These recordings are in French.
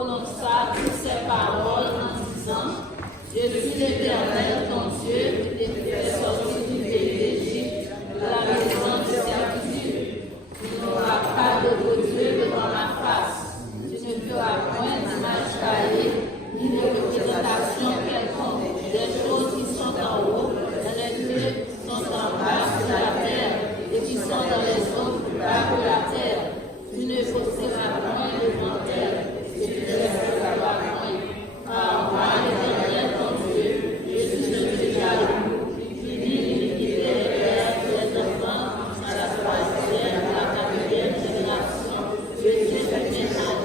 prononça toutes ces paroles en disant, je suis l'Éternel, ton Dieu, et tu fais sortir du pays d'Égypte, de la maison de servitude. Tu n'auras pas d'autre Dieu devant ma face. Tu ne feras point d'image taillée, ni de représentation quelconque, des choses qui sont en haut, dans les lieux qui sont en bas de la terre, et qui sont dans les eaux plus bas de la terre. Tu ne posséderas point devant elle, et tu ne les feras point. Car moi, l'Éternel, ton Dieu, je suis le Dieu jaloux, qui dit l'iniquité des pères et des enfants à la troisième et à la quatrième génération, je suis le méchant.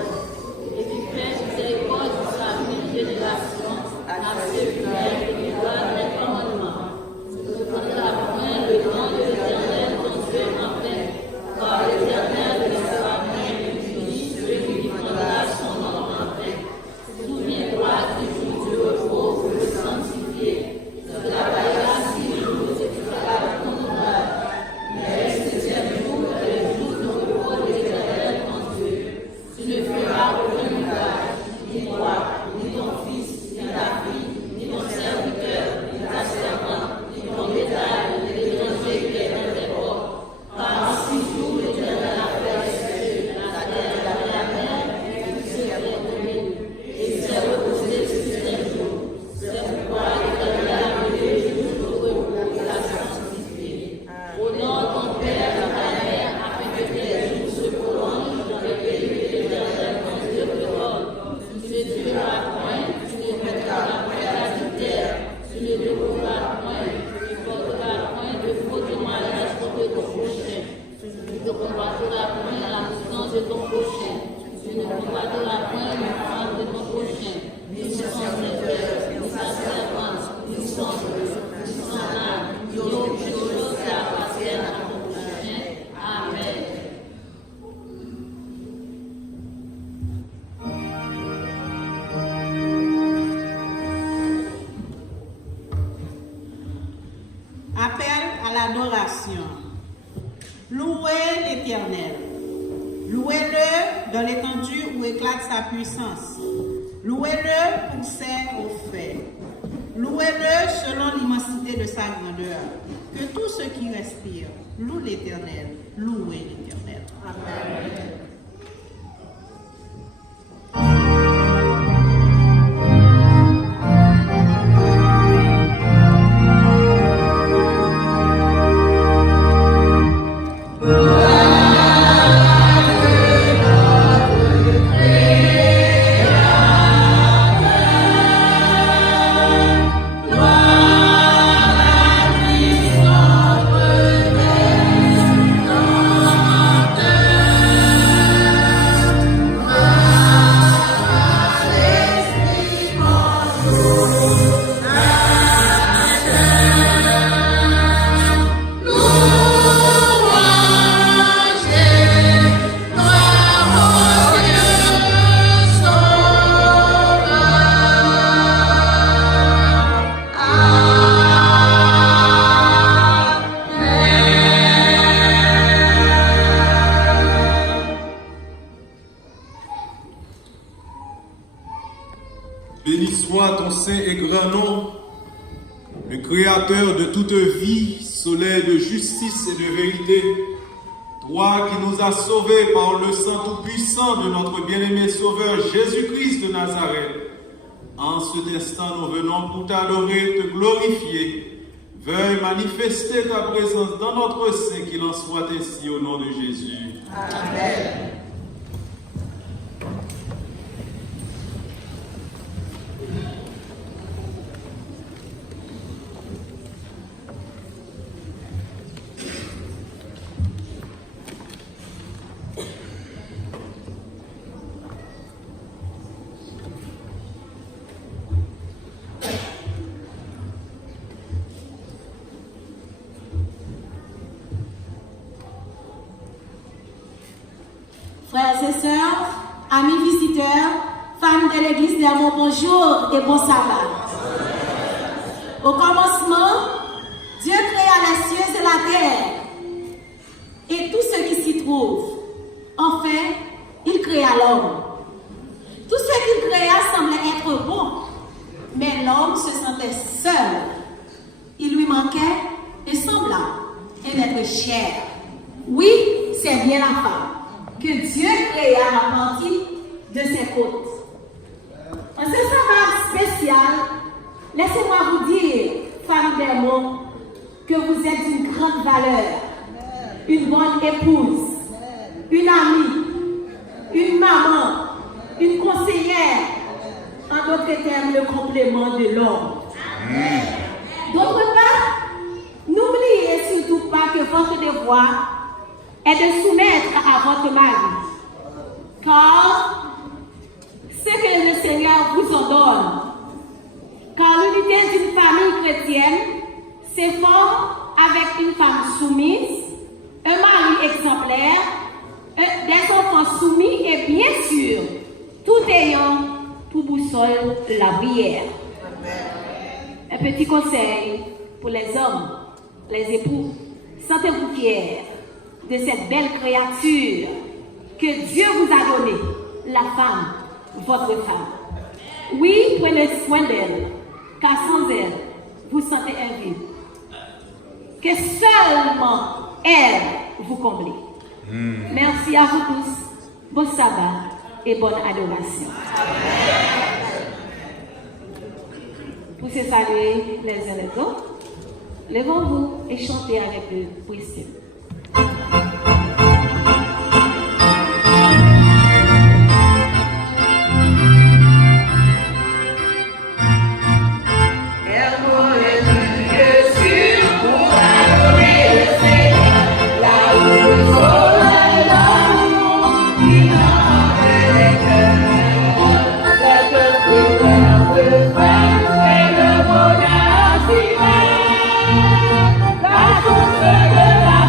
Et qui fait miséricorde jusqu'à 1000 générations à ceux qui aiment et qui gardent les commandements. Tu ne prendras point le nom de l'Éternel, ton Dieu, en vain, car l'Éternel ne sera point puni celui qui prendra son nom en vain. Souviens-toi du jour du repos pour le sanctifier. Tu travailleras 6 jours et tu feras ton ouvrage. Mais le 7e jour est le jour du repos de l'Éternel, ton Dieu. Tu ne feras aucun ouvrage, ni toi, ni ton fils, ni ta fille, ni ton serviteur, ni ta servante, ni ton bétail, ni l'étranger qui est dans tes ports. Car en 6 jours, l'Éternel a fait les cieux, la terre, la mer, et tout ce qui est au milieu. Et il s'est reposé sur 5 jours. C'est pourquoi l'Éternel a appelé le jour de repos et l'a sanctifié. Honore ton père et ta mère, afin que tes jours se prolongent dans le pays que l'Éternel ton Dieu te donne. Tu ne tueras point, tu ne mettras point l'adultère, tu ne dévoreras point, tu ne porteras point de faux témoignages contre ton prochain. Tu ne combattras point la maison de ton prochain. Tu ne combattras point le femme de ton prochain, ni son frère, ni sa servante, ni son feu, ni son âme, ni aucune chose qui appartienne à ton prochain. Amen. Appel à l'adoration. Louez l'Éternel. Louez-le dans l'étendue où éclate sa puissance. Louez-le pour ses hauts faits. Louez-le selon l'immensité de sa grandeur. Que tous ceux qui respirent louent l'Éternel. Louez l'Éternel. Amen. Béni soit ton saint et grand nom, le créateur de toute vie, soleil de justice et de vérité, toi qui nous as sauvés par le sang tout-puissant de notre bien-aimé Sauveur Jésus-Christ de Nazareth. En cet instant, nous venons pour t'adorer, te glorifier. Veuille manifester ta présence dans notre sein, qu'il en soit ainsi au nom de Jésus. Amen. Frères et sœurs, amis visiteurs, femmes de l'église d'Hermont, bonjour et bon sabbat. Au commencement, Dieu créa les cieux et la terre et tout ce qui s'y trouve. Enfin, il créa l'homme. Tout ce qui chair. Oui, c'est bien la femme que Dieu créa à partir de ses côtes. En ce sabbat spécial, laissez-moi vous dire, femme des mots, que vous êtes d'une grande valeur, une bonne épouse, une amie, une maman, une conseillère, en d'autres termes, le complément de l'homme. D'autre part, n'oubliez surtout pas que votre devoir est de soumettre à votre mari, car ce que le Seigneur vous ordonne, car l'unité d'une famille chrétienne se forme avec une femme soumise, un mari exemplaire, des enfants soumis et bien sûr, tout ayant pour boussole la prière. Un petit conseil pour les hommes, les époux, sentez-vous fiers de cette belle créature que Dieu vous a donnée, la femme, votre femme. Oui, prenez soin d'elle, car sans elle, vous sentez un vide. Que seulement elle vous comble. Merci à vous tous. Bon sabbat et bonne adoration. Pour se saluer les uns les autres, levons-vous et chantez avec le Christ. La force de la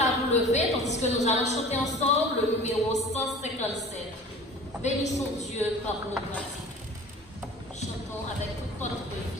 à vous lever, tandis que nous allons chanter ensemble le numéro 157. Bénissons Dieu par nos pratiques. Chantons avec toute notre vie.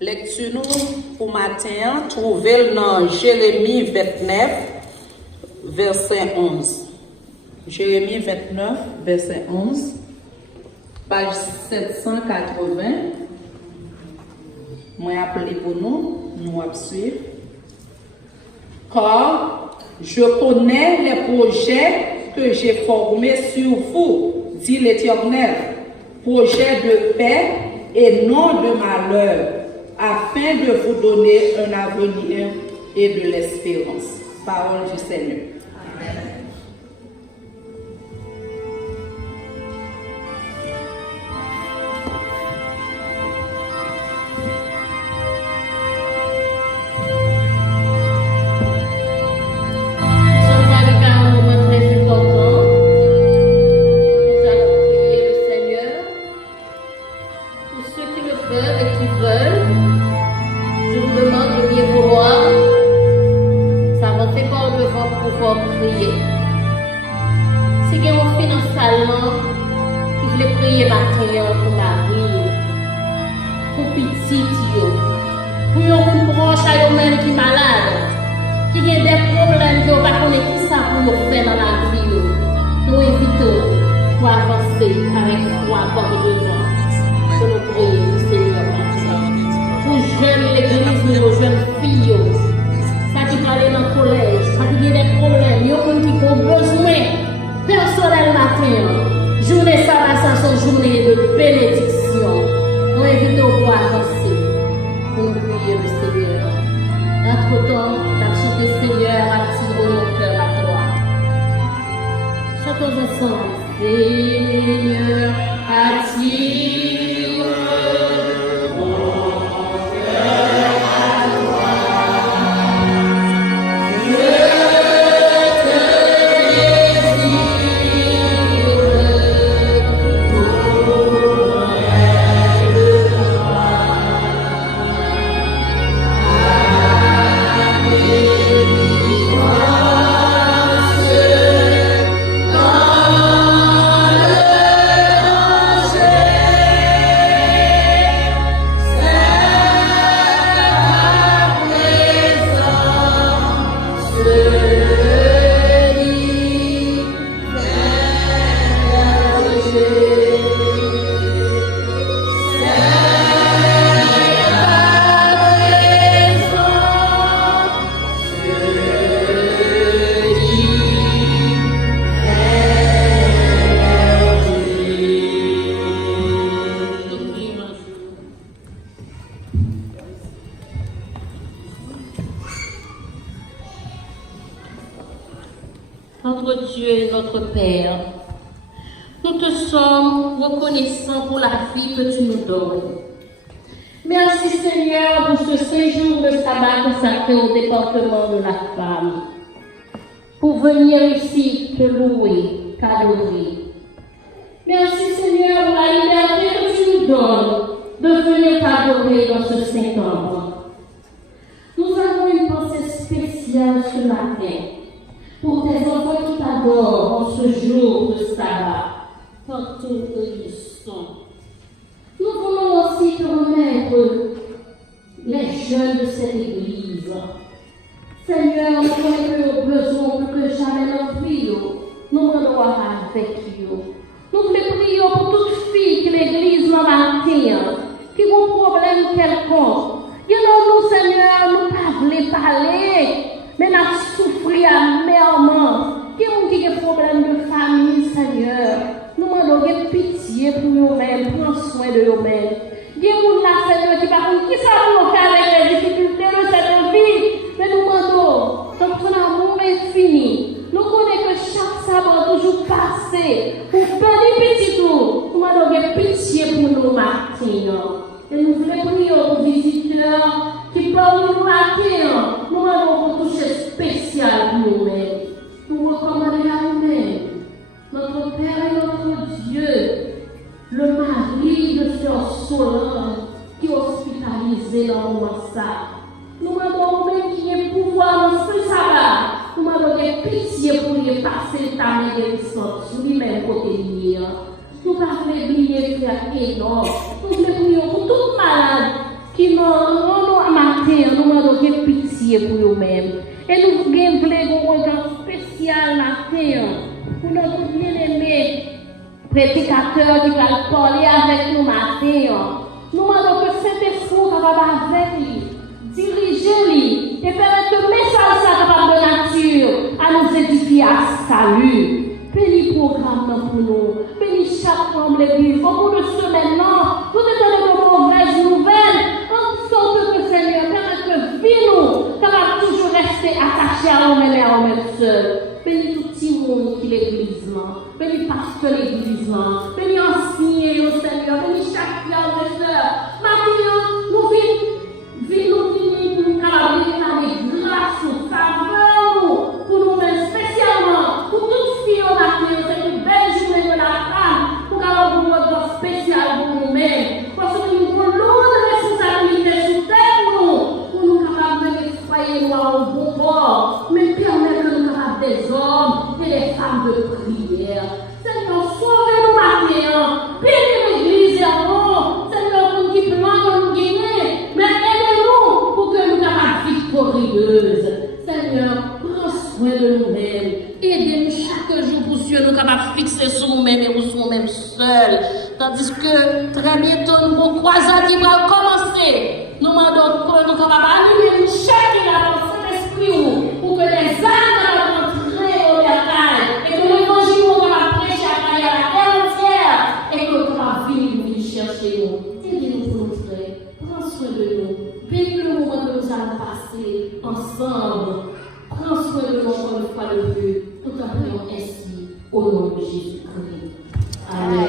Lecture nous pour matin, trouvez dans Jérémie 29, verset 11. Jérémie 29, verset 11, page 780. Moi, appelé pour nous allons suivre. Car je connais les projets que j'ai formés sur vous, dit l'Éternel, projets de paix et non de malheur, afin de vous donner un avenir et de l'espérance. Parole du Seigneur. Amen. Nous allons faire un moment très important. Nous allons prier le Seigneur. qui veulent, je vous demande de bien vouloir s'avancer par devant pour pouvoir prier. Si vous avez un financement qui voulait prier matin pour Marie, pour petit, pour un proche à eux-mêmes qui est malade, qui a des problèmes, qui ne connaissent pas qui ça pour faire dans la vie, nous évitons pour avancer avec foi par devant. Pour nous prier, Seigneur, pour jeunes l'église, nos jeunes filles, ça qui parle dans le collège, ça qui a des problèmes, il y a des gens qui ont besoin personnel matin. Journée ça va sans journée de bénédiction. Nous évitons pour avancer. Pour nous prier le Seigneur. Entre-temps, la chanter Seigneur, attire nos cœurs à toi. Chantons ensemble. Seigneur, attire mon cœur à toi. Je te désire pour Notre Dieu et notre Père, nous te sommes reconnaissants pour la vie que tu nous donnes. Merci Seigneur pour ce séjour de sabbat consacré au département de la femme. Pour venir ici te louer, t'adorer. Merci Seigneur pour la liberté que tu nous donnes de venir t'adorer dans ce Saint-Temple. Nous avons une pensée spéciale ce matin pour tes enfants qui t'adorent en ce jour de sabbat, partout où ils sont. Nous voulons aussi te remettre les jeunes de cette église. Seigneur, nous connaissons que nos besoins plus que jamais dans notre vie. Nous voulons avec eux. Nous voulons prier pour toute fille que l'église n'a pas qui a un problème quelconque. Et nous, Seigneur, nous ne voulons pas parler. Mais nous souffrir amèrement. Qui ont des problèmes de famille, Seigneur? Nous demandons pitié pour nous-mêmes, prendre soin de nous-mêmes. Qui ont là, Seigneur, qui parlent, qui savent faire avec les difficultés de cette vie? Mais nous demandons, dans ton amour infini, nous connaissons que chaque sabbat toujours passé. Pour bénir petit tout, nous demandons pitié pour nous, Martin. Et nous voulons prier aux visiteurs qui parlent nous matin. Nous allons vous toucher spécial pour nous-mêmes. Nous recommandons à nous-mêmes, notre Père et notre Dieu, le mari de Sœur Solange qui est hospitalisé dans le moment ça. Nous demandons même qu'il y ait pouvoir dans ce sabbat. Nous demandons pitié pour lui passer ta main guérissante sur lui-même côté lié. Nous parlons oublier frère énorme. Nous prions pour tout malade qui nous rendons à matin. Nous demandons pitié pour nous-mêmes. Et nous voulons un regard spécial matin pour notre bien-aimé prédicateur qui va parler avec nous matin. Nous demandons que Saint-Esprit capable avec lui, diriger lui et permettre que le message soit capable de nature à nous édifier à salut. Bénis le programme pour nous. Bénis chaque membre de l'église. Au bout de semaine, nous te donnons de mauvaises nouvelles. En sorte que Seigneur, permette que vie nous, capable toujours rester attaché à nous-mêmes et à nous-mêmes seuls. Bénis tout petit monde qui l'église. Bénis pasteur l'église. Bénis ancien, Seigneur. Bénis chaque frère et sœur. Maintenant, nous vivons pour nous capables avec grâce, faveur pour nous-mêmes spécialement. Pour toutes filles au matin, c'est une belle journée de la femme. Pour avoir un regard spécial pour nous-mêmes. Parce que nous voulons fixé sur nous-mêmes et sur nous-mêmes seuls. Tandis que très bientôt, nous allons croiser qui va commencer. Nous demandons que nous sommes capables d'allumer une chaîne dans notre esprit pour que les âmes rentrent au bercail et que l'évangile va prêcher à travers la terre entière et que nous va venir chercher nous. Aidez-nous pour notre frère. Prends soin de nous. Bénis le moment que nous allons passer ensemble. Prends soin de nous encore une fois de Dieu. Nous t'en prions ainsi au nom de Jésus-Christ. Amen.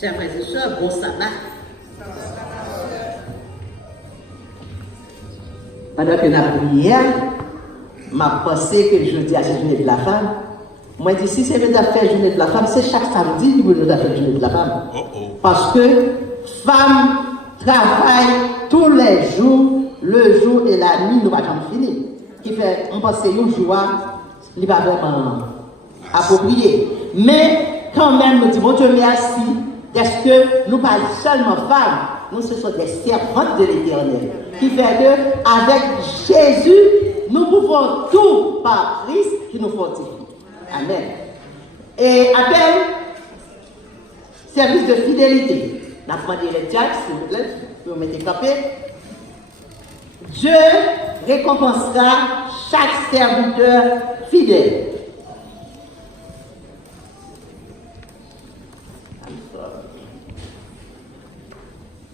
Chers frères et sœurs, bon sabbat. Pendant que nous avons prié, m'a pensé que le jeudi à la journée de la femme. Moi, je dis, si c'est le faire journée de la femme, c'est chaque samedi que nous avons fait journée de la femme. Parce que femme travaille tous les jours, le jour et la nuit, nous ne va jamais finir. Qui fait, on pense que un jour, il n'est pas vraiment approprié. Mais quand même, nous disons, Dieu merci. Est-ce que nous parlons seulement femmes, nous ce sont des servantes de l'Éternel, qui fait que avec Jésus, nous pouvons tout par Christ qui nous fortifie. Amen. Et appel, service de fidélité. N'a pas dit les diacres, s'il vous plaît, vous mettez capé. Dieu récompensera chaque serviteur fidèle.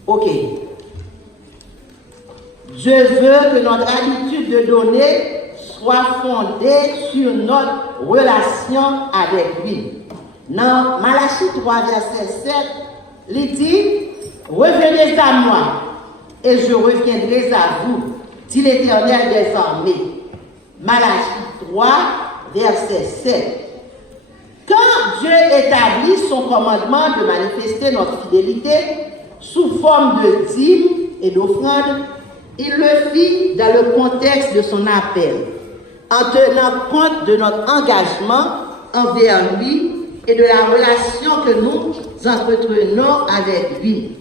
Ok. Je veux que notre habitude de donner soit fondée sur notre relation avec lui. Dans Malachie 3, verset 7, il dit, revenez à moi et je reviendrai à vous, dit l'Éternel des armées. Malachie 3, verset 7. Quand Dieu établit son commandement de manifester notre fidélité sous forme de dîmes et d'offrandes, il le fit dans le contexte de son appel, en tenant compte de notre engagement envers lui et de la relation que nous entretenons avec lui.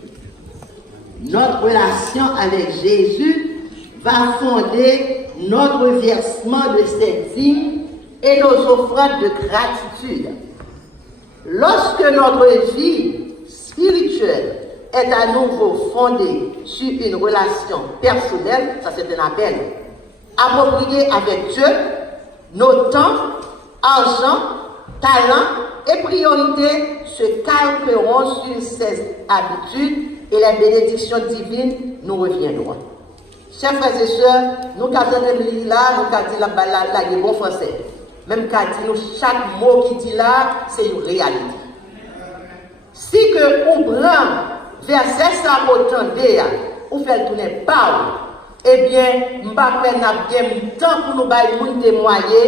Notre relation avec Jésus va fonder notre versement de ses dîmes et nos offrandes de gratitude. Lorsque notre vie spirituelle est à nouveau fondée sur une relation personnelle, ça c'est un appel, approprié avec Dieu, nos temps, argent, talents et priorités se calqueront sur ces habitudes et les bénédictions divines nous reviendront. Chers frères et sœurs, nous quand on est là, nous quand on dit la bon français. Même quand nous, chaque mot qui dit là, c'est une réalité. Si que on prend verset ça autant d'air, ou fait tourner par, eh bien, m'pa n'a bien temps pour nous bailler témoigner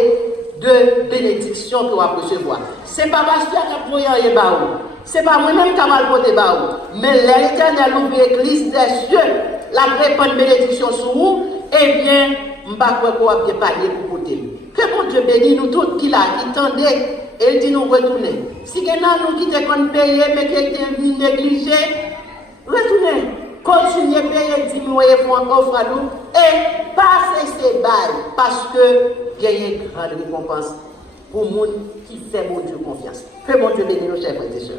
de bénédiction que nous va recevoir. C'est pas parce que nous prions ba ou. C'est pas moi-même qui a mal porté ba ou, mais l'Éternel ouvre l'église des cieux, la répand bénédiction sur vous, eh bien, m'pa quoi qu'on va bien parler pour côté. Que mon Dieu bénisse nous tous qui là, qui tendait, et il dit nous retourner. Si quelqu'un nous qui te qu'on payer, mais qui est négligé, retournez. continuez à payer 10 000 offres nous et passez ces bails parce que il y a une grande récompense pour le monde qui fait mon Dieu confiance. Que mon Dieu bénisse nos chers frères et sœurs.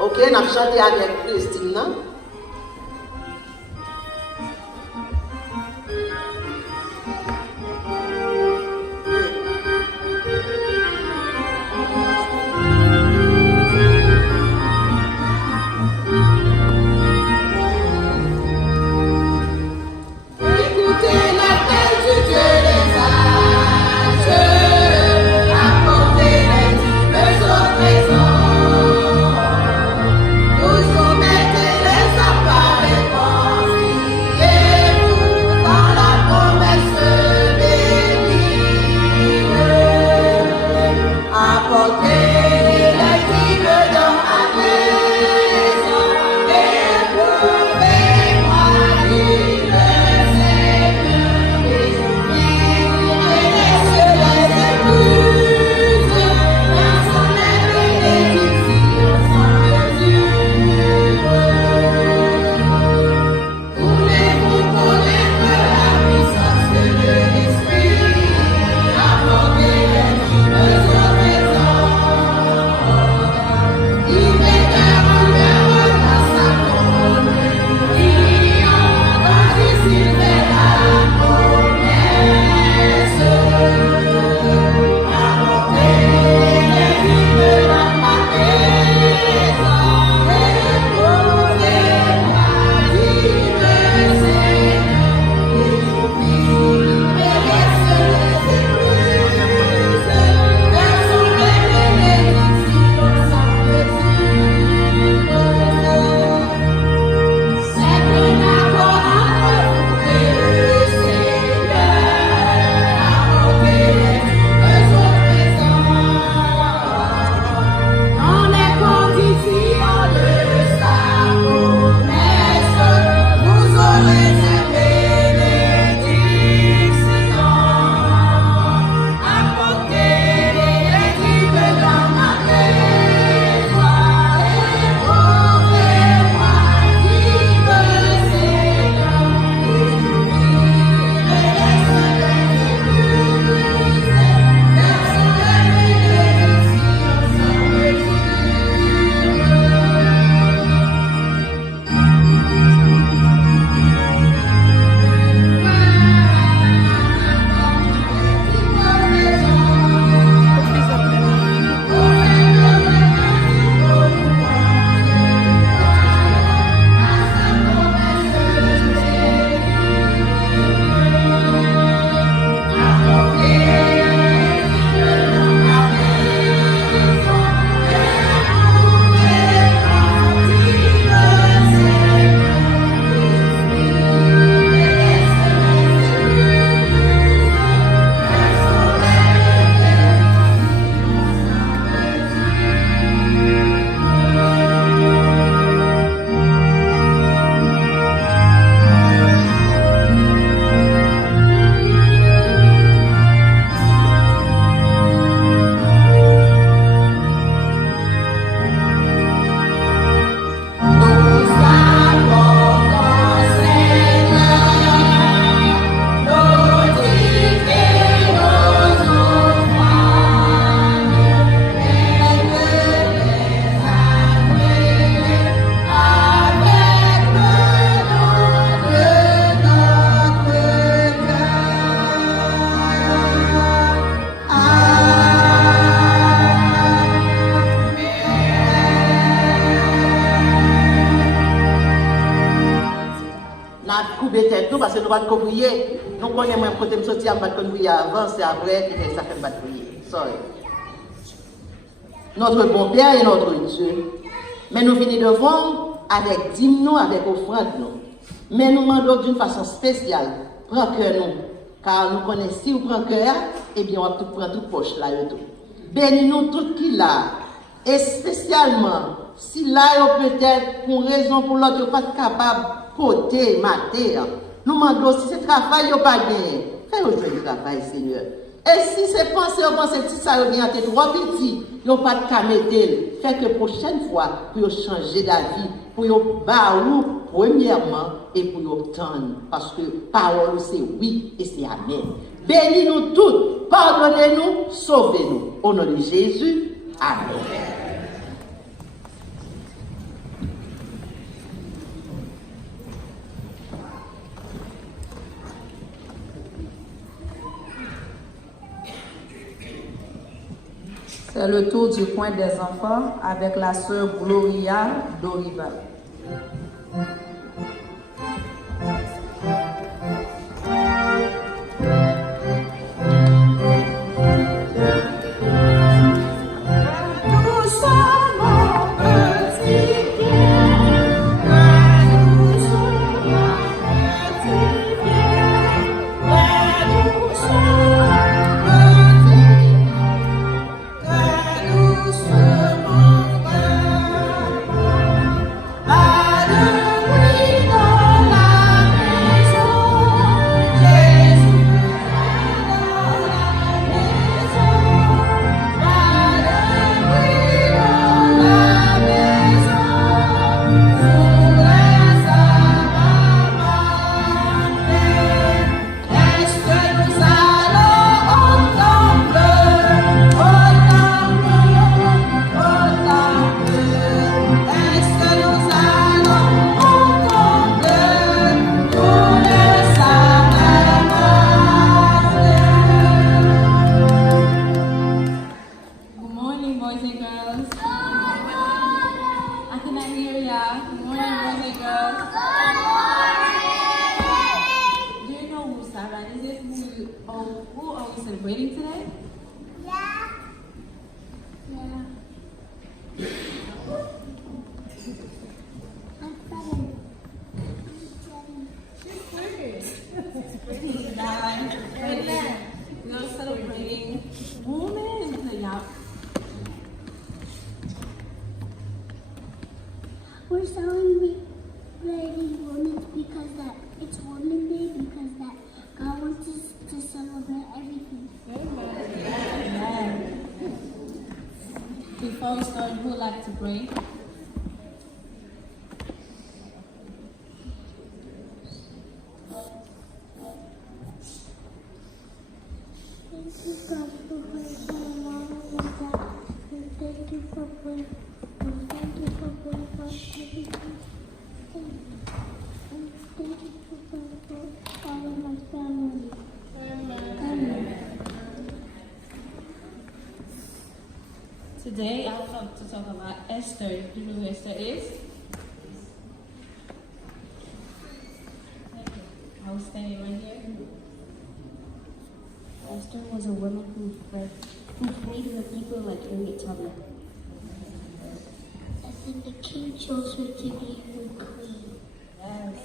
Ok, on a chanté avec Christine, non? Parce que nous ne pouvons pas prier. Nous connaissons même côté de sortir, nous ne pouvons pas prier avant, c'est après, et ça fait pas prier. Sorry. Notre bon Père et notre Dieu. Mais nous venons devant avec dîmes, avec offrande. Mais nous demandons d'une façon spéciale, prends cœur nous. Car nous connaissons, si vous prenez cœur, eh bien, on prend toute poche là et tout. Bénis-nous tout qui là. Et spécialement, si là, peut-être, pour une raison pour l'autre, pas capable de côté, mater. Nous demandons si ce travail n'est pas bien. Fais aujourd'hui le travail, Seigneur. Et si c'est pensé, on pense que ça est trop petit, ils n'ont pas de camédel. Fait que prochaine fois, pour changer d'avis, pour baou premièrement et pour obtenir. Parce que parole c'est oui et c'est amen. Bénis-nous toutes, pardonnez-nous, sauvez-nous. Au nom de Jésus, amen. C'est le tour du coin des enfants avec la sœur Gloria Dorival. We're celebrating Women's because that it's Women's Day because that God wants us to celebrate everything. Amen. Before we start, who would like to pray? Thank you, God, for my mom and dad. And thank you for praying. And thank you for praying for everything. And thank you for praying for all of my family. Amen. Today, I would like to talk about Esther. Do you know who Esther is? I was standing right here. Esther was a woman who prayed her people like Harriet Tubman. And then the king chose her to be her queen. Yes.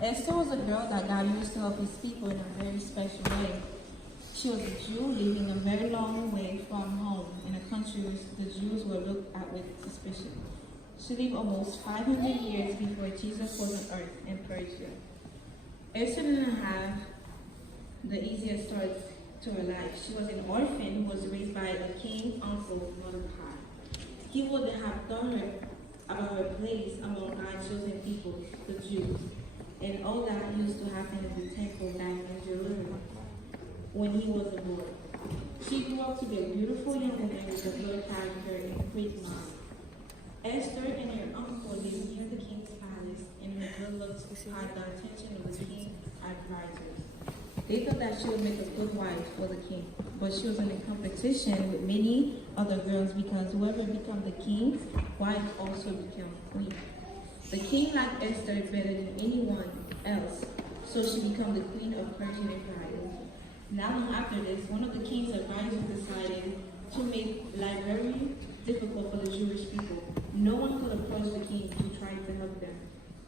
Esther was a girl that God used to help his people in a very special way. She was a Jew living a very long way from home in a country which the Jews were looked at with suspicion. She lived almost 500 years before Jesus was on earth in Persia. Esther didn't have the easiest start to her life. She was an orphan who was raised by a king's uncle, Mordecai. He would have taught her about her place among God's chosen people, the Jews, and all that used to happen in the temple back in Jerusalem when he was a boy. She grew up to be a beautiful young woman with a good character and great mind. Esther and her uncle lived near the king's palace, and her good looks had the attention of the king's advisors. They thought that she would make a good wife for the king, but she was in a competition with many other girls because whoever became the king's wife also became queen. The king liked Esther better than anyone else, so she became the queen of Persian Empire. Not long after this, one of the king's advisors decided to make life very difficult for the Jewish people. No one could approach the king to try to help them,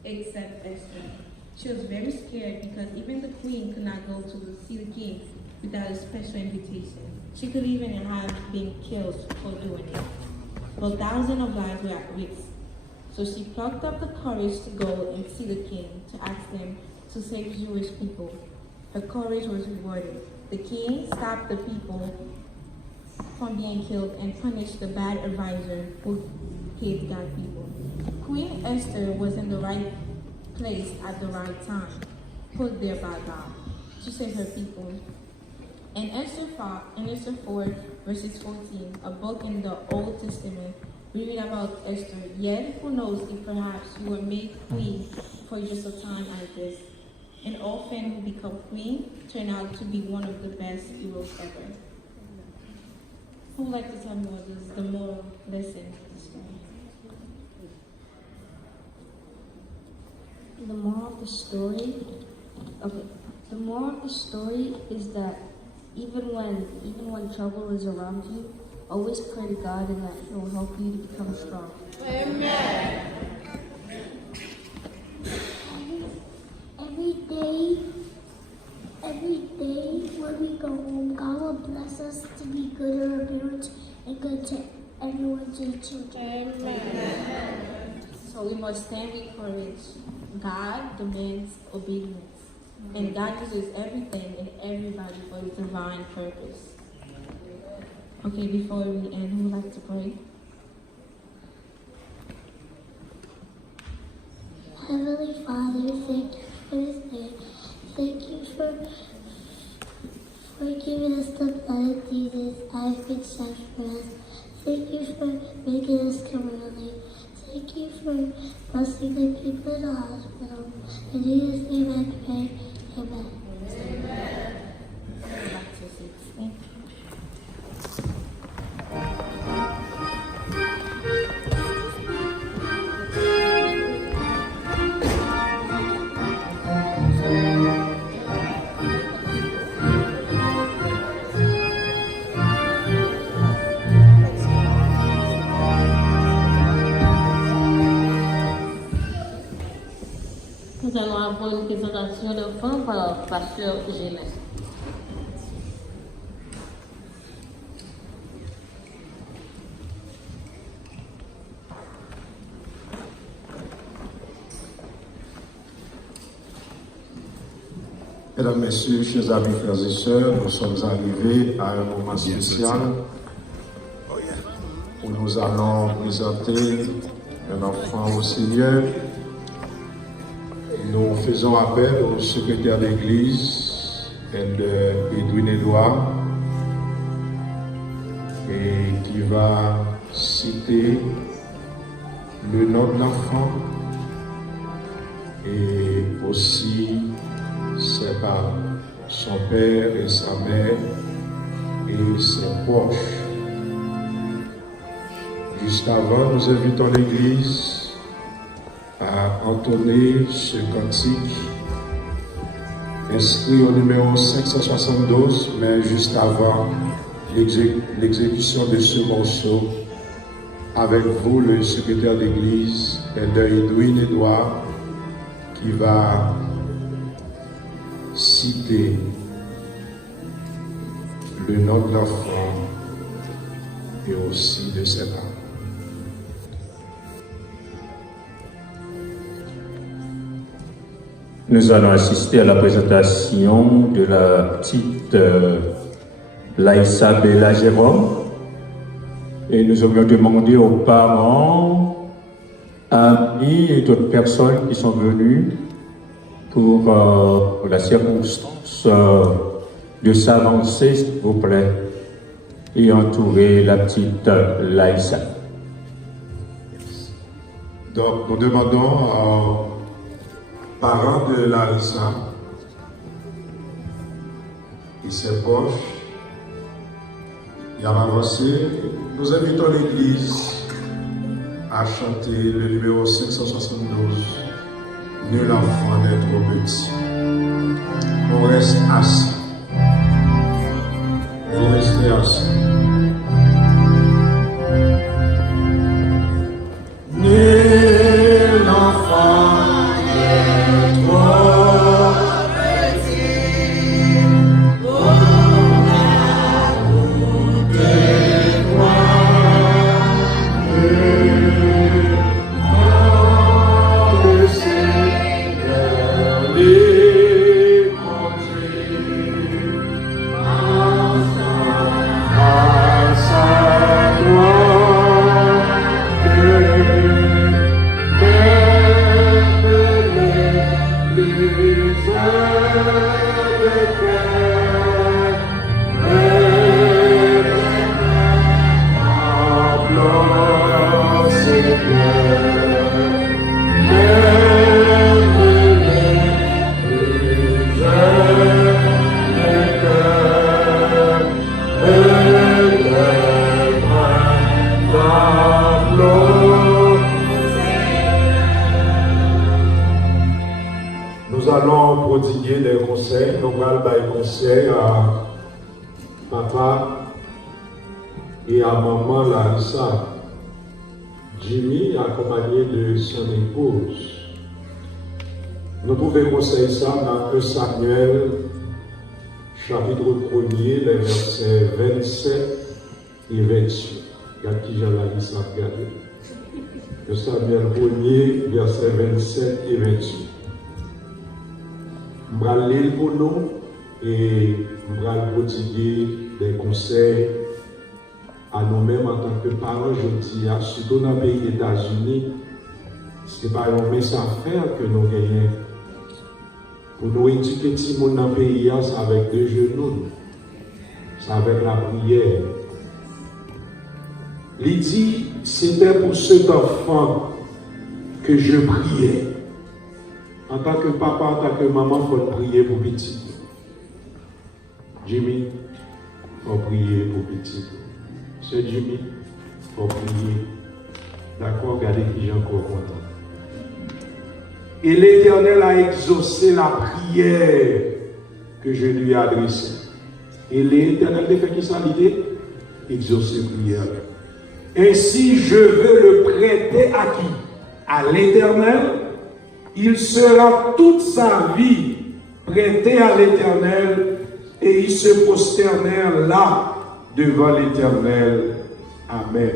except Esther. She was very scared because even the queen could not go to see the king without a special invitation. She could even have been killed for doing it. But thousands of lives were at risk. So she plucked up the courage to go and see the king to ask him to save Jewish people. Her courage was rewarded. The king stopped the people from being killed and punished the bad advisor who hid God's people. Queen Esther was in the right place at the right time, put there by God to save her people. In Esther 4, verses 14, a book in the Old Testament, we read about Esther. Yet, who knows if perhaps you were made queen for just a time like this. An orphan who became queen turned out to be one of the best heroes ever. Who would like to tell me what is the moral lesson of the story? The moral of the story, the moral of the story is that even when trouble is around you, always pray to God and that He will help you to become strong. Amen. Every day when we go home, God will bless us to be good to our parents and good to everyone's children. Amen. So we must stand with courage. God demands obedience. And God uses everything and everybody for His divine purpose. Okay, before we end, who would like to pray? Heavenly Father, thank you for this day. Thank you for giving us the blood of Jesus. I've been sent for us. Thank you for making us come early. Thank you for blessing the people in the hospital. In Jesus' name I pray. Amen. Nous allons avoir une présentation d'enfants par Pasteur Gélin. Mesdames, Messieurs, chers amis, frères et sœurs, nous sommes arrivés à un moment spécial où nous allons présenter un enfant au Seigneur. Nous faisons appel au secrétaire d'église, Edwin Edouard, et qui va citer le nom de l'enfant et aussi ses parents, son père et sa mère et ses proches. Juste avant, nous invitons l'église à entonner ce cantique inscrit au numéro 572, mais juste avant l'exécution de ce morceau, avec vous, le secrétaire d'église, Edwin Edouard, qui va citer le nom de l'enfant et aussi de ses parents. Nous allons assister à la présentation de la petite Laïssa Bella Jérôme et nous aurions demandé aux parents, amis et d'autres personnes qui sont venues pour la circonstance de s'avancer, s'il vous plaît, et entourer la petite Laïssa. Donc nous demandons aux parents de Laïssa et ses proches et à avancer, nous invitons l'église à chanter le numéro 572, Nul enfant n'est trop petit. On reste assis. On reste assis. Nul enfant n'est trop petit pour l'amour de toi. Le Seigneur les conduit Nous allons prodiguer des conseils. Nous allons donner des conseils à papa et à maman Larissa. Jimmy accompagné de son épouse. Nous pouvons conseiller ça dans 1 Samuel, chapitre 1er, les versets 27 et 28. Regarde qui j'ai la liste à regarder. 1 Samuel 1er, versets 27 et 28. Je vais lire pour nous et je vais prodiguer des conseils à nous-mêmes en tant que parents. Je dis, surtout dans le pays des États-Unis, ce n'est pas un message à faire que nous gagnons. Pour nous éduquer les gens dans le pays, c'est avec deux genoux, c'est avec la prière. Il dit, c'était pour cet enfant que je priais. En tant que papa, en tant que maman, il faut prier pour petit. Jimmy, il faut prier pour petit. C'est Jimmy, il faut prier. D'accord, regardez qui j'ai encore content. Et l'Éternel a exaucé la prière que je lui ai adressée. Et l'Éternel a fait qui ça l'idée? Exaucer la prière. Ainsi, je veux le prêter à qui? À l'Éternel. Il sera toute sa vie prêté à l'Éternel et ils se prosternèrent là devant l'Éternel. Amen.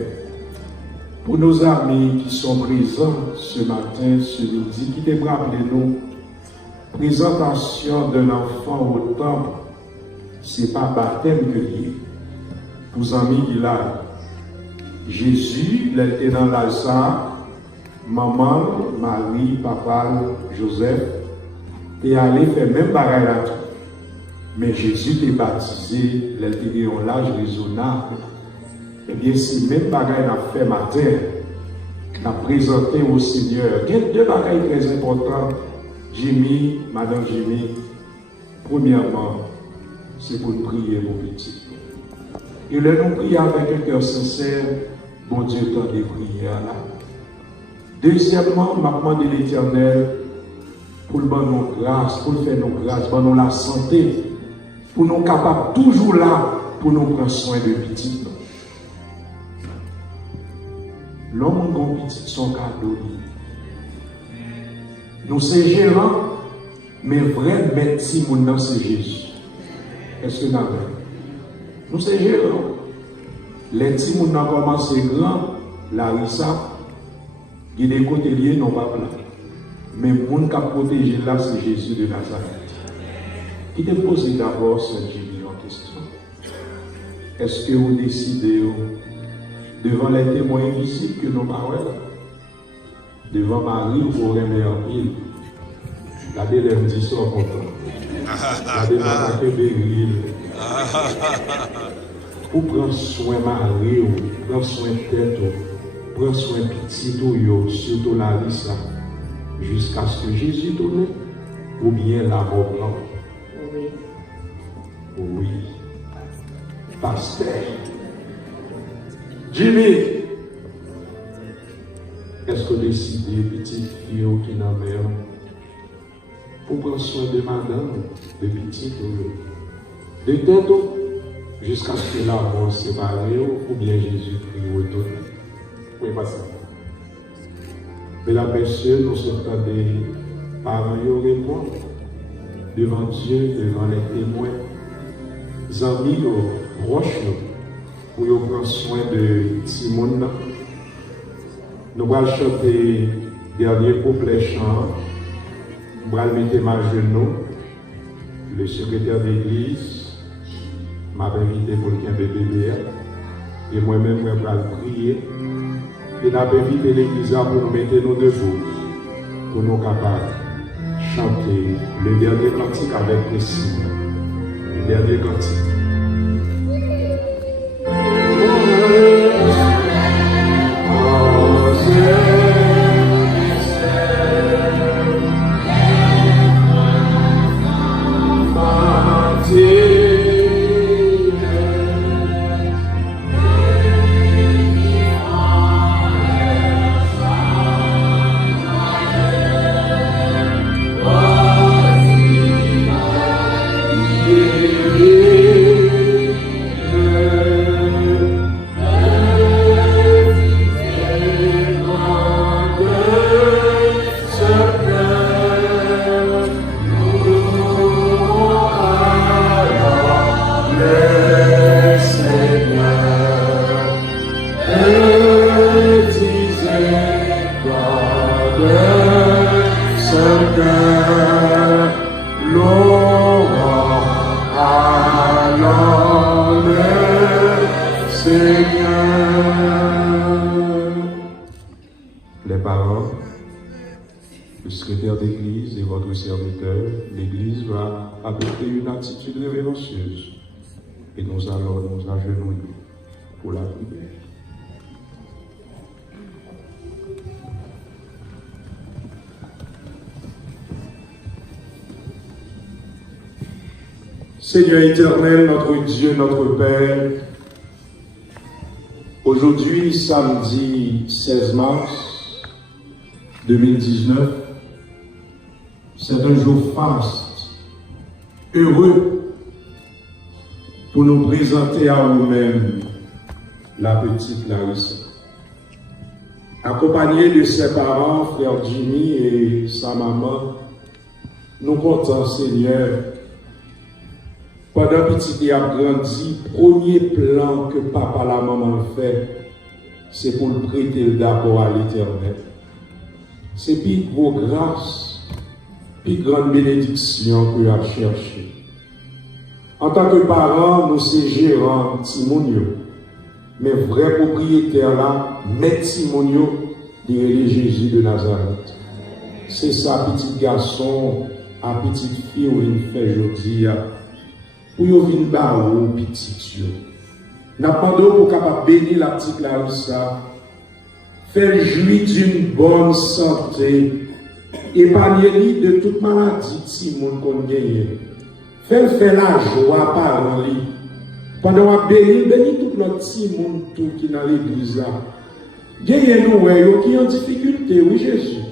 Pour nos amis qui sont présents ce matin, ce midi, qui devraient rappeler nous, présentation d'un enfant au temple, ce n'est pas baptême que lié. Pour amis qui là, Jésus, il était dans l'altar. Maman, Marie, papa, Joseph, et allé faire même bagaille à tout. Mais Jésus est baptisé, il était en l'âge raisonnable. Eh bien, si même bagaille a fait matin, a présenté au Seigneur. Il y a deux bagailles très importantes. Jimmy, Madame Jimmy, premièrement, c'est pour prier pour petit. Et là, nous prions avec un cœur sincère, bon Dieu, tant de prières là. Deuxièmement, je demande de l'Éternel pour le donner nos grâces, pour le faire nos grâces, pour nous la santé, pour nous capables toujours là, pour nous prendre soin de petits. L'homme qui petit son cadeau. Nous sommes gérants, mais vrai médecin, c'est Jésus. Est-ce que nous avons? Nous sommes gérants. Les petits ont commencé grand, Larissa. Il est côté lié, non pas là. Mais le monde qui a protégé là, c'est Jésus de Nazareth. Qui te pose d'abord cette question. Est-ce que vous décidez devant les témoins invisibles que nous parlons, devant Marie, vous remettez en pile? Regardez les petits sont contents. Regardez Maman que Béryl. Pour prendre soin de Marie, prendre soin de tête. Prends soin petit tout, surtout la liste, jusqu'à ce que Jésus tourne, ou bien la mort blanche. Oui. Oui. Pasteur. Jimmy, est-ce que vous décidez, petite fille qui n'a mère, pour prendre soin de madame, de petit de tête, jusqu'à ce que la mort sépare, ou bien Jésus prie au retourne? Oui, pas ça. Mesdames et messieurs, nous sommes des parents qui répondent devant Dieu, devant les témoins, les amis, les proches, pour prendre soin de Simone. Nous allons chanter le dernier couplet chant. Nous allons mettre ma genou. Le secrétaire d'église m'a invité pour qu'il y ait un bébé. Et moi-même, je vais prier. Et nous avons invité l'église pour nous mettre nous debout, pour nous capables chanter le dernier cantique avec les signes. Le dernier cantique. Les parents, le secrétaire d'église et votre serviteur, l'église va adopter une attitude révérencieuse et nous allons nous agenouiller pour la prière. Seigneur éternel, notre Dieu, notre Père, aujourd'hui, samedi 16 mars 2019, c'est un jour faste, heureux, pour nous présenter à nous-mêmes la petite Larissa. Accompagnée de ses parents, frère Jimmy et sa maman, nous comptons, Seigneur, pendant que petit a grandi, premier plan que papa la maman fait, c'est pour le prêter d'abord à l'Éternel. C'est puis vos grâces, puis grande bénédiction que a cherché. En tant que parents, nous sommes gérants Timonio, mais vrai propriétaire là, mais Timonio, dit Jésus de Nazareth. C'est ça, petit garçon, à petite fille, où il fait aujourd'hui. Pour vous venir barreau, petit Dieu. Nous demandons pour capable bénir la petite Larissa, faire jouir d'une bonne santé, épargner de toute maladie, si monde qu'on gagne. Faire la joie par lui. Pendant qu'on bénit tout le petit monde qui est dans l'église là. Gagne nous, qui ont difficulté, oui Jésus.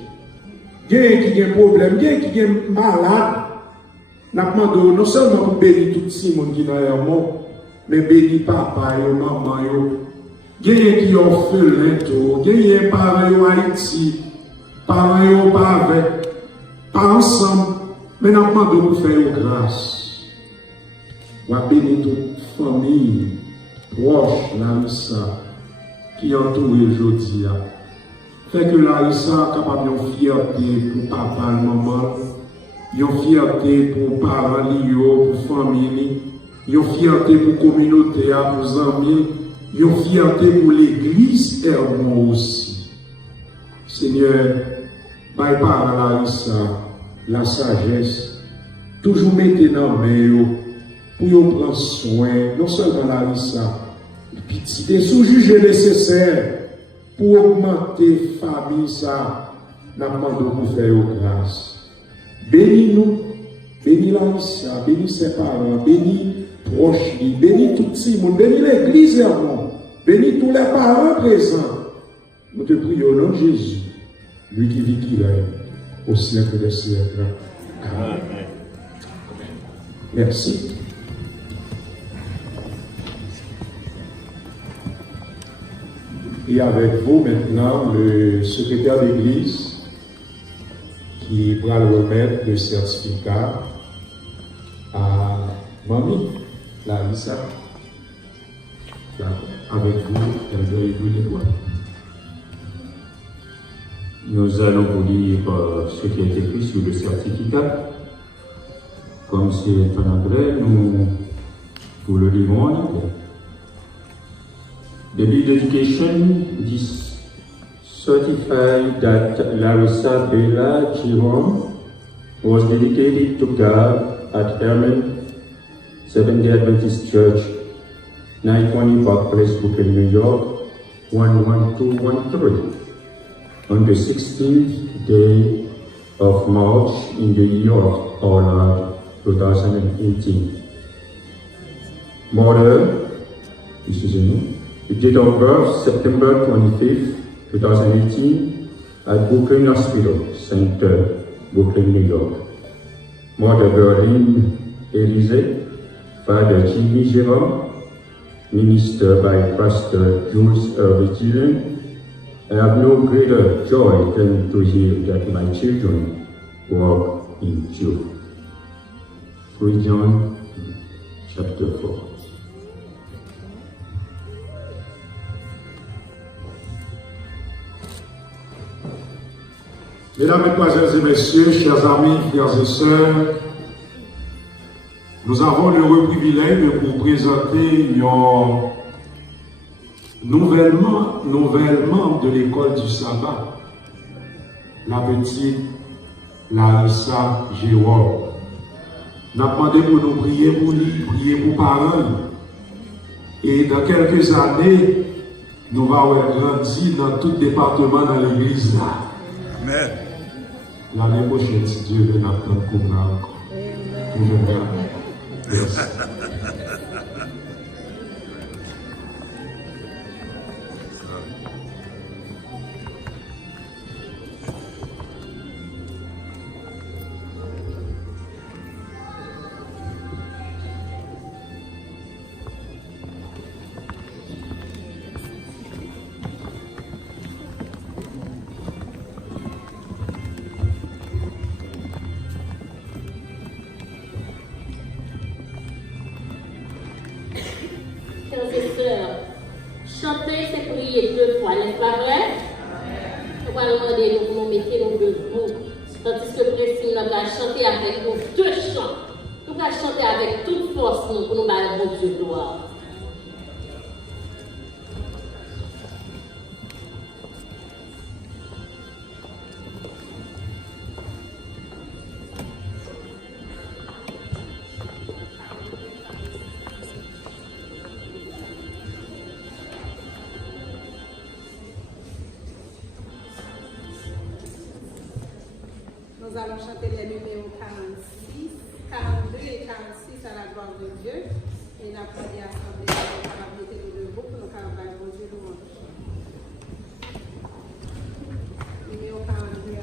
Gagne qui a un problème, gagne qui est malade. Nous demandons non seulement pour bénir tout le monde qui est dans le monde, mais bénir papa et maman. Gagne qui ont fait gagne parents en Haïti, parents pas avec, pas ensemble, mais nous demandons pour faire grâce. Nous bénir toute famille proche Larissa qui entoure aujourd'hui. Fait que Larissa capable de fierté pour papa et maman. Une fierté pour parents, pour famille, une fierté pour la communauté, pour les amis, une fierté pour l'église et moi aussi. Seigneur, par la Larissa, la sagesse, toujours mettez dans les mains pour prendre soin, non seulement la Larissa, et sous-juger nécessaire pour augmenter la famille, ça, nous demandons pour faire grâce. Bénis-nous, bénis Larissa, bénis ses parents, bénis proches, bénis tout le monde, bénis l'église Hermon, bénis tous les parents présents. Nous te prions au nom de Jésus, lui qui vit, qui règne, au siècle des siècles. Amen. Merci. Et avec vous maintenant, le secrétaire d'église, qui va remettre le certificat à Mamie Larissa. Avec vous, elle doit élever les doigts. Nous allons vous lire ce qui est écrit sur le certificat. Comme c'est en anglais, nous vous le lirons en anglais. The lead education certified that Larissa Bella Jerome was dedicated to God at Herman Seventh-day Adventist Church, 920 Park Place, Brooklyn, New York, 11213, on the 16th day of March in the year of our Lord 2018. Mother, this is the date of birth, September 25th, 2018, at Brooklyn Hospital Center, Brooklyn, New York. Mother Berlin Elise, Father Jimmy Jerome, minister by Pastor Jules Gillen. I have no greater joy than to hear that my children walk in joy. 3 John chapter 4. Mesdames, Mesdemoiselles et Messieurs, chers amis, frères et sœurs, nous avons le privilège de vous présenter un nouvel membre de l'école du sabbat, la petite Larissa Jérôme. Nous avons demandé pour nous prier pour lui, prier pour parents. Et dans quelques années, nous allons grandir dans tout département dans l'église là. Amen. L'année prochaine, si Dieu veut, nous attendons comme là encore. Merci. Frères et sœurs, chanter, c'est prier 2 fois, n'est-ce pas vrai? On va demander nous nous mettez nous debout. Tandis que Précile nous va chanter avec nous 2 chants. Nous allons chanter avec toute force nous, pour nous battre bon Dieu gloire. Nous allons chanter les numéros 46, 42 et 46 à la gloire de Dieu. Et l'applaudit à l'Assemblée de la Vérité de debout pour nous faire battre bon Dieu louange. Numéro 42.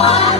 Ciel.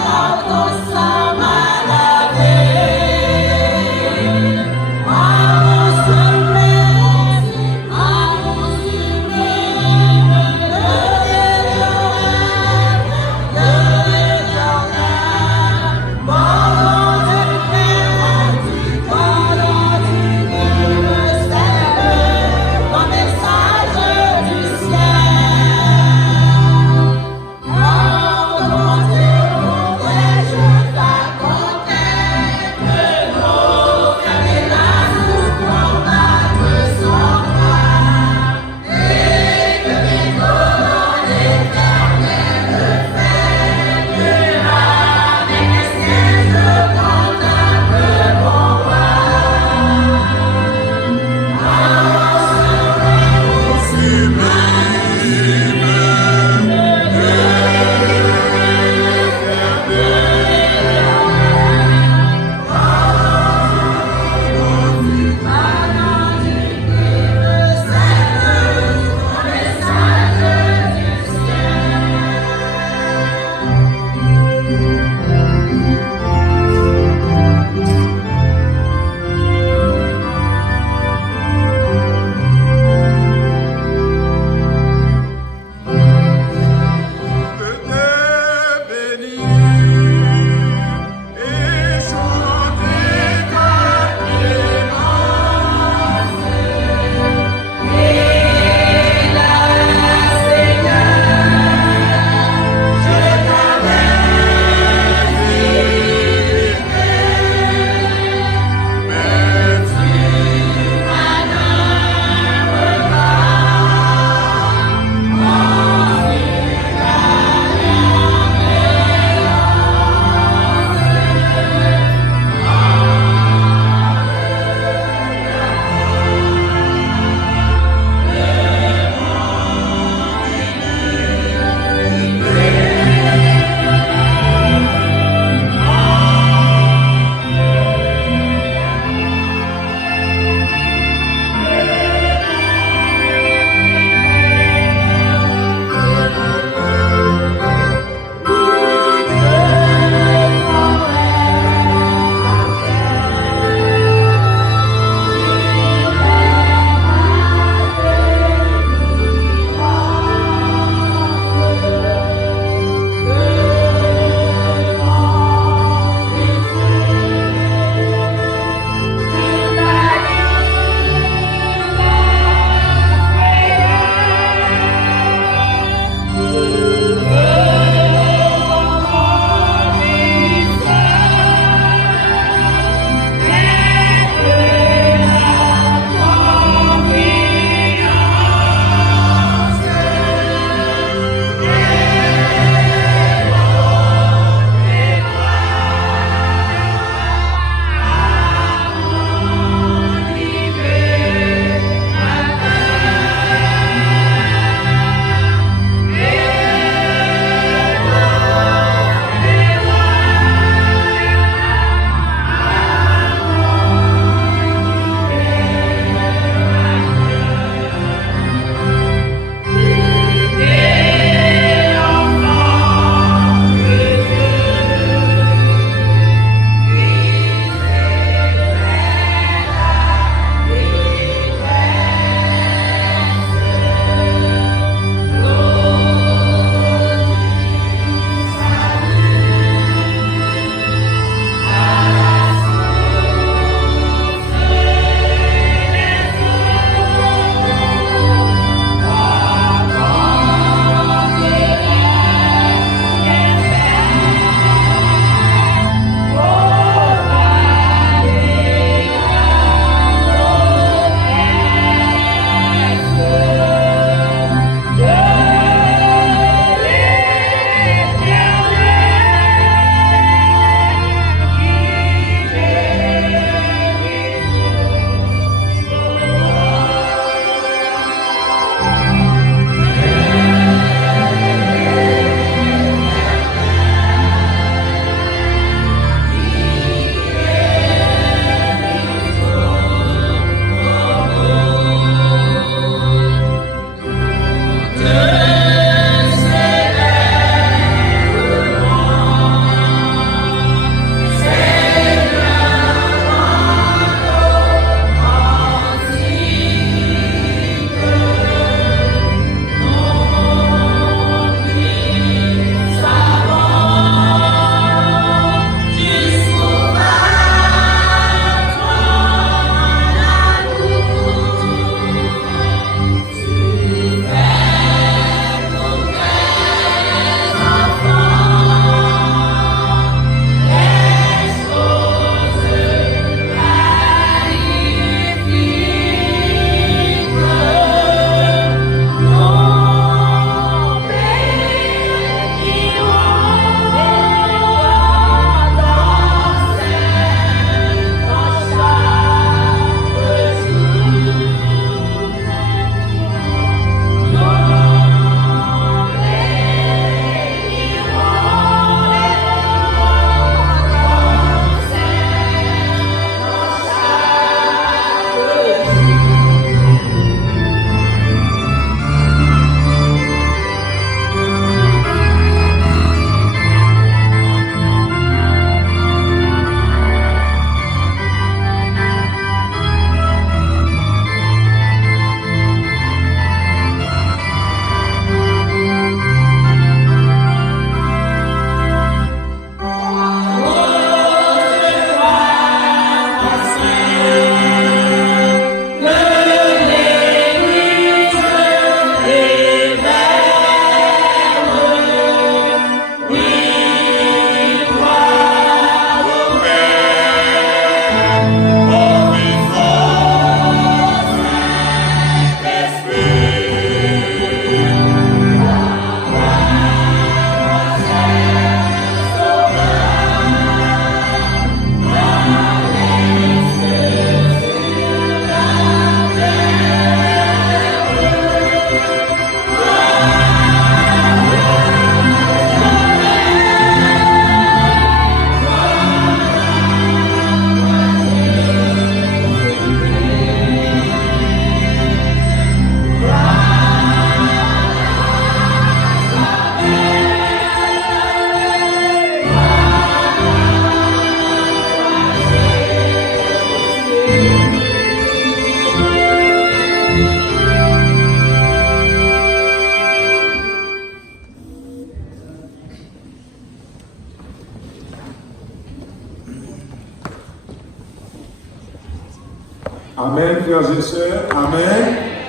Amen, frères et sœurs. Amen.